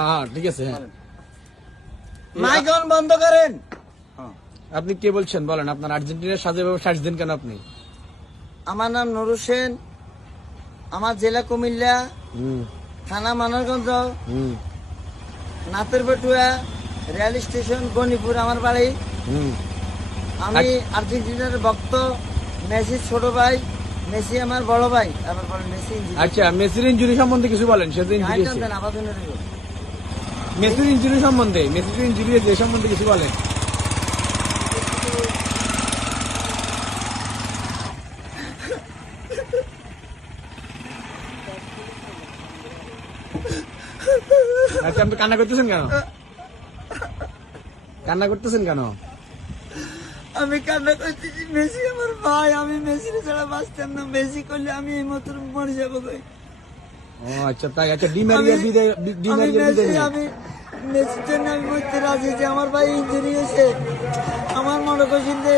হ্যাঁ ঠিক আছে। মাইকন বন্ধ করেন। আপনি কে বলছেন বলেন, আপনার আর্জেন্টিনার সাথে শ্বাস দিন কেন আপনি? আমার নাম নুর হোসেন, আমার জেলা কুমিল্লা, থানা মানরগঞ্জ, নাতের বেটুয়া, রেল স্টেশন গণিপুর আমার বাড়ি। আমি আর্জেন্টিনার ভক্ত, মেসি ছোট ভাই, মেসি আমার বড় ভাই। আবার বলেন মেসি ইঞ্জুরি। আচ্ছা, মেসির ইনজুরি সম্বন্ধে কিছু বলেন। সে তো ইনজুরি হয়েছে। মেসির ইনজুরি সম্বন্ধে, মেসির ইনজুরি হয়েছে এ সম্বন্ধে কিছু বলেন। আচ্ছা, আপনি কান্না করতেছেন কেন? কান্না করতেছেন কেন? আমি কান্না করতেছি, মেসি আমার ভাই, আমি মেসির ছাড়া বাঁচতাম না। মেসি করলে আমি এই মতো মরে যাবো। ও আচ্ছা, তাই। আচ্ছা, ডি মারিয়ার বিদায় আমি মেসির জন্য আমি বলতে রাজি যে আমার ভাই ইঞ্জুরি হয়েছে। আমার মনে করছেন যে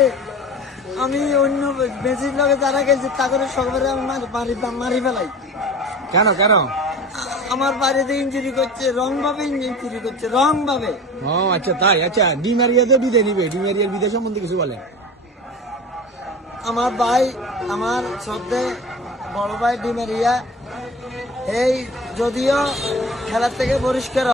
আমি অন্য মেসির লগে যারা গেছে তাদের সবাই আমি মারি ফেলাই। কেন কেন? আমার বাড়িতে ইঞ্জুরি করছে, রং ভাবে ইঞ্জুরি করছে, রং ভাবে। ও আচ্ছা, তাই। আচ্ছা, ডি মারিয়াতে বিদায় নিবে, ডি মারিয়ার বিদায় সম্বন্ধে কিছু বলেন। আমার ভাই, আমার শ্রদ্ধে বড় ভাই ডি মারিয়া, এই যদিও খেলার থেকে বহিষ্কার